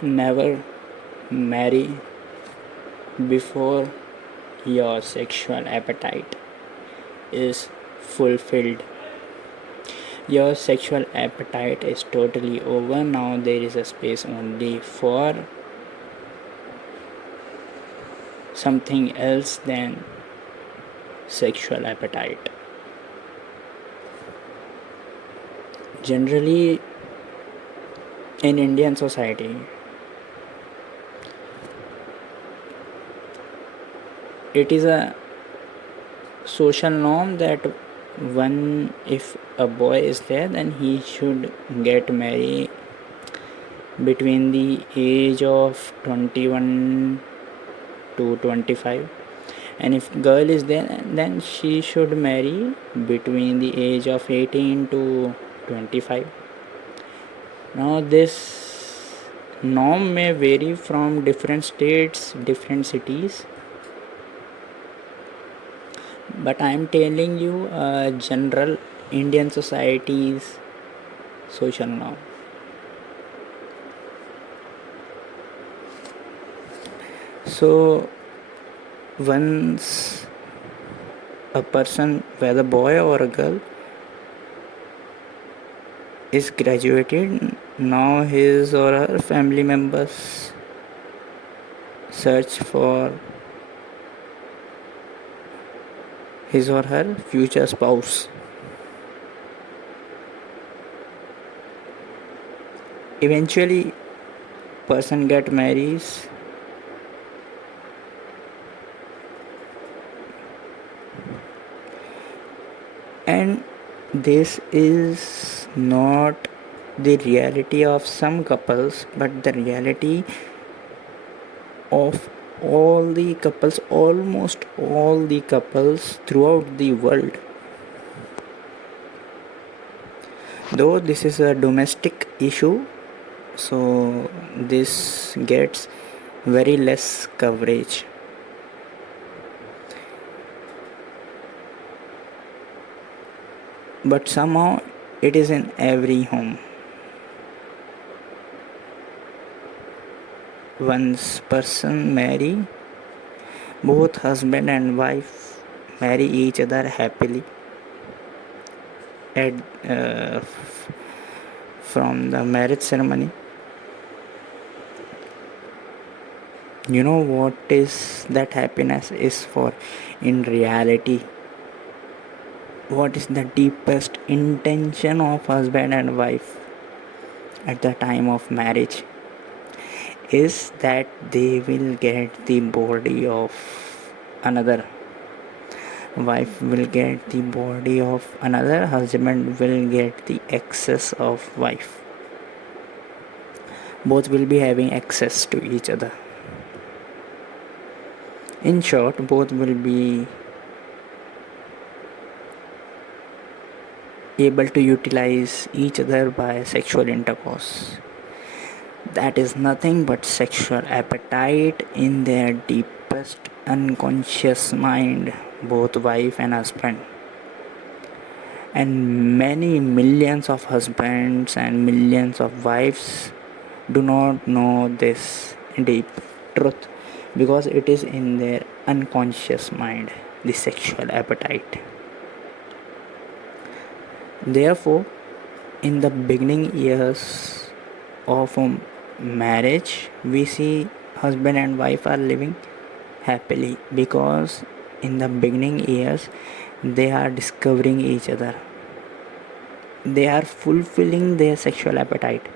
Never marry before your sexual appetite is fulfilled. Your sexual appetite is totally over. Now there is a space only for something else than sexual appetite. Generally, in Indian society, it is a social norm that one, if a boy is there, then he should get married between the age of 21 to 25, and if girl is there, then she should marry between the age of 18 to 25. Now this norm may vary from different states, different cities, but I am telling you a general Indian society's social norm. So once a person, whether boy or a girl, is graduated, now his or her family members search for his or her future spouse. Eventually, person get marries, and this is not the reality of some couples, but the reality of all the couples, almost all the couples throughout the world. Though this is a domestic issue, so this gets very less coverage. But somehow it is in every home. Once person marry, both husband and wife marry each other happily at from the marriage ceremony. You know what is that happiness is for in reality? What is the deepest intention of husband and wife at the time of marriage? Is that they will get the body of another. Wife will get the body of another, husband will get the excess of wife. Both will be having access to each other. In short, both will be able to utilize each other by sexual intercourse. That is nothing but sexual appetite in their deepest unconscious mind, both wife and husband. And many millions of husbands and millions of wives do not know this deep truth because it is in their unconscious mind, the sexual appetite. Therefore, in the beginning years of marriage, we see husband and wife are living happily because in the beginning years they are discovering each other. They are fulfilling their sexual appetite.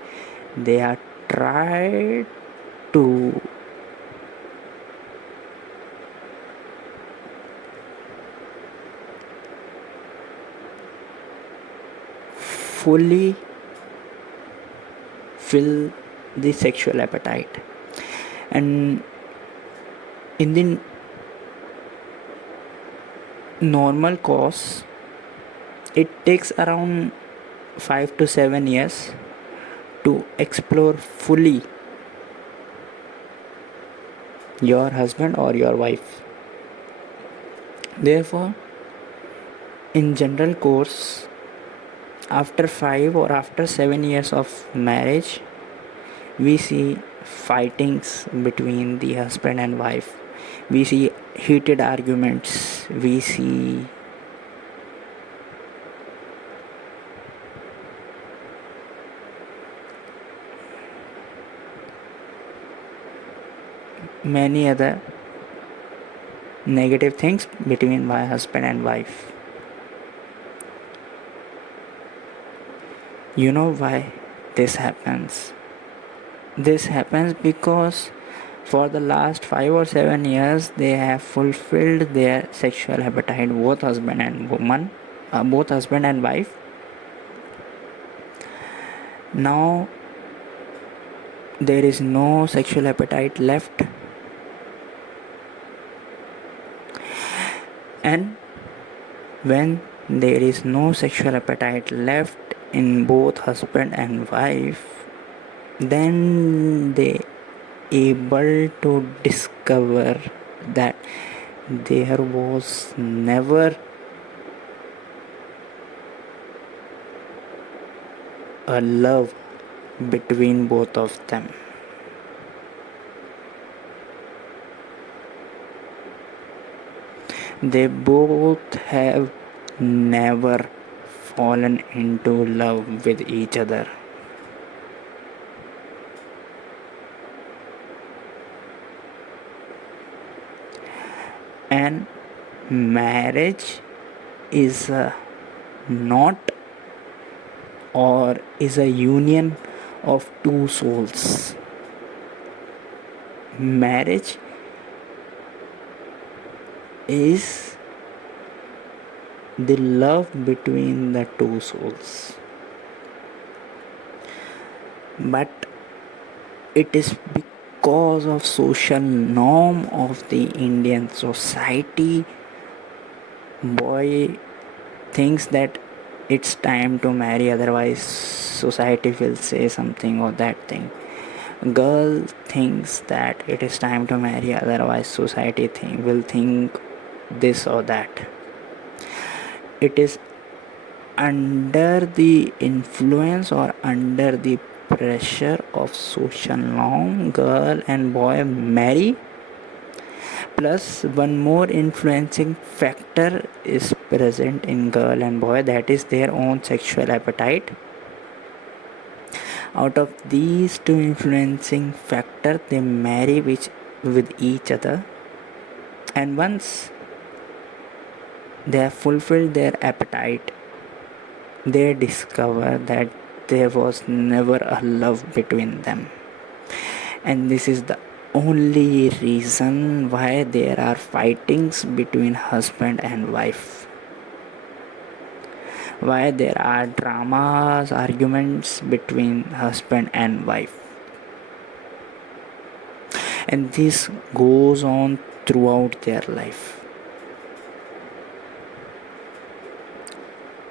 They are tried to fully fill the sexual appetite, and in the normal course it takes around 5 to 7 years to explore fully your husband or your wife. Therefore, in general course, after 5 or after 7 years of marriage, We see fightings between the husband and wife. We see heated arguments. We see many other negative things between my husband and wife. You know why this happens? This happens because for the last 5 or 7 years they have fulfilled their sexual appetite, both husband and woman, both husband and wife. Now there is no sexual appetite left, and when there is no sexual appetite left in both husband and wife, then they able to discover that there was never a love between both of them. They both have never fallen into love with each other. And marriage is not or is a union of two souls. Marriage is the love between the two souls, but it is because of social norm of the Indian society, boy thinks that it's time to marry, otherwise society will say something or that thing. Girl thinks that it is time to marry, otherwise society will think this or that. It is under the influence or under the pressure of social norm, girl and boy marry. Plus one more influencing factor is present in girl and boy, that is their own sexual appetite. Out of these two influencing factors, they marry with each other, and once they have fulfilled their appetite, they discover that there was never a love between them. And this is the only reason why there are fightings between husband and wife, why there are dramas, arguments between husband and wife. And this goes on throughout their life,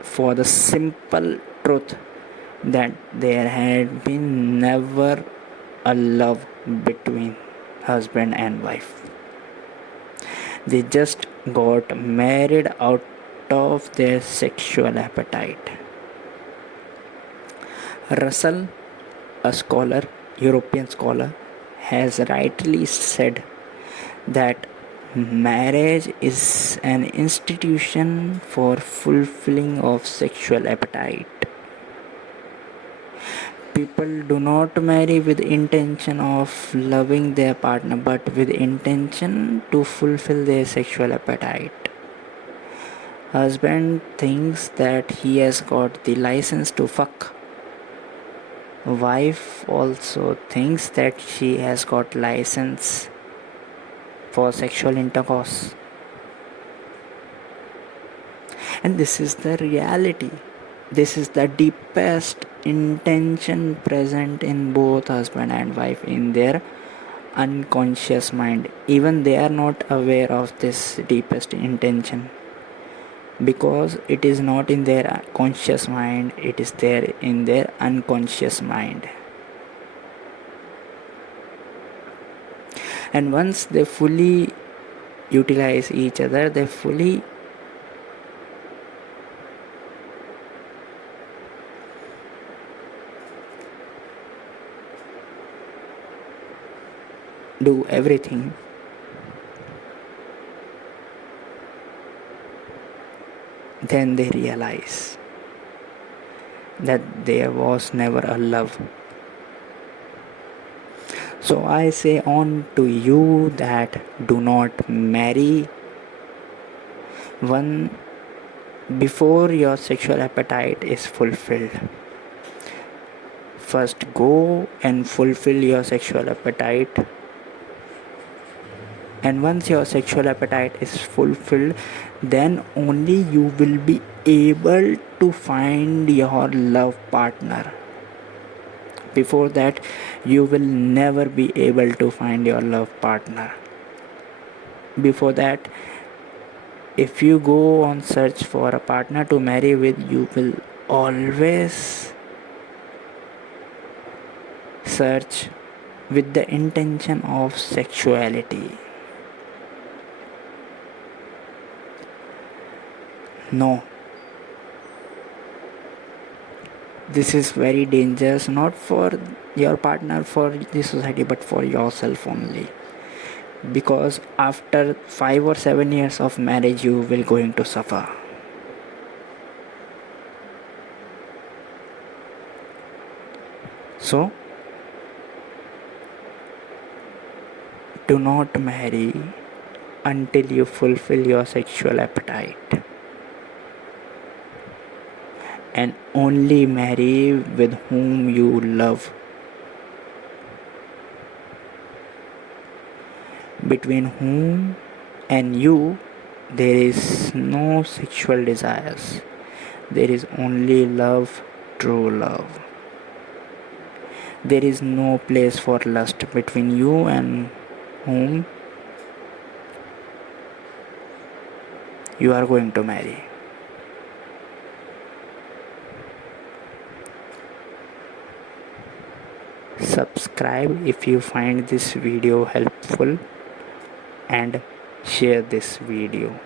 for the simple truth that there had been never a love between husband and wife. They just got married out of their sexual appetite. Russell, a scholar, European scholar, has rightly said that marriage is an institution for fulfilling of sexual appetite. People do not marry with intention of loving their partner, but with intention to fulfill their sexual appetite. Husband thinks that he has got the license to fuck. Wife also thinks that she has got license for sexual intercourse. And this is the reality. This is the deepest intention present in both husband and wife in their unconscious mind. Even they are not aware of this deepest intention, because it is not in their conscious mind, it is there in their unconscious mind. And once they fully utilize each other, they fully do everything, then they realize that there was never a love. So I say on to you that do not marry one before your sexual appetite is fulfilled. First, go and fulfill your sexual appetite, and once your sexual appetite is fulfilled, then only you will be able to find your love partner. Before that, you will never be able to find your love partner. Before that, if you go on search for a partner to marry with, you will always search with the intention of sexuality. No, this is very dangerous, not for your partner, for the society, but for yourself only. Because after 5 or 7 years of marriage, you will going to suffer. So do not marry until you fulfill your sexual appetite, and only marry with whom you love. Between whom and you there is no sexual desires, there is only love, true love. There is no place for lust between you and whom you are going to marry. Subscribe if you find this video helpful, and share this video.